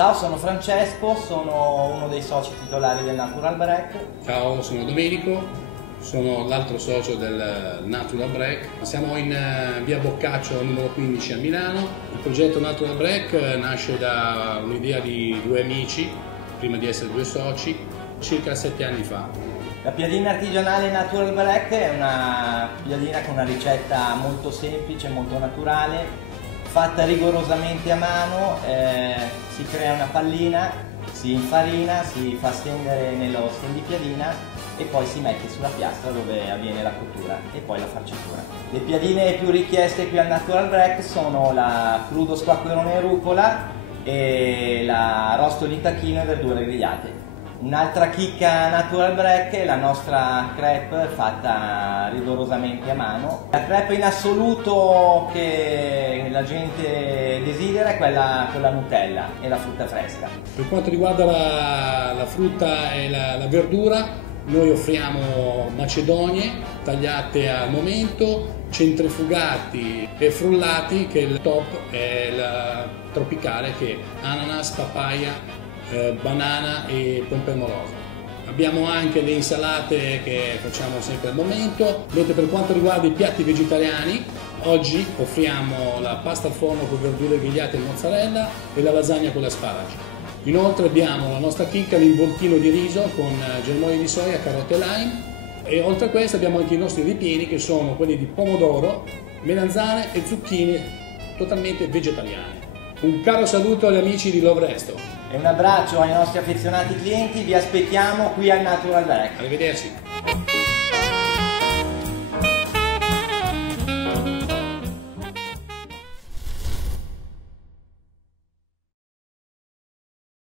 Ciao, sono Francesco, sono uno dei soci titolari del Natural Break. Ciao, sono Domenico, sono l'altro socio del Natural Break. Siamo in via Boccaccio numero 15 a Milano. Il progetto Natural Break nasce da un'idea di due amici, prima di essere due soci, circa 7 anni fa. La piadina artigianale Natural Break è una piadina con una ricetta molto semplice, molto naturale, fatta rigorosamente a mano. Si crea una pallina, si infarina, si fa stendere nello stendipiadina e poi si mette sulla piastra dove avviene la cottura e poi la farcitura. Le piadine più richieste qui al Natural Break sono la crudo squacquerone e rucola e l'arrosto di tacchino e verdure grigliate. Un'altra chicca Natural Break è la nostra crepe fatta rigorosamente a mano. La crepe in assoluto che la gente desidera è quella con la Nutella e la frutta fresca. Per quanto riguarda la frutta e la verdura, noi offriamo macedonie tagliate al momento, centrifugati e frullati, che il top è la tropicale, che è ananas, papaya, banana e pompelmorosa. Abbiamo anche le insalate che facciamo sempre al momento. Mentre per quanto riguarda i piatti vegetariani, oggi offriamo la pasta al forno con verdure grigliate e mozzarella e la lasagna con l'asparagi. Inoltre abbiamo la nostra chicca, l'involtino di riso con germogli di soia, carote e lime, e oltre a questo abbiamo anche i nostri ripieni, che sono quelli di pomodoro, melanzane e zucchine totalmente vegetariane. Un caro saluto agli amici di Love Resto. E un abbraccio ai nostri affezionati clienti, vi aspettiamo qui al Natural Break. Arrivederci.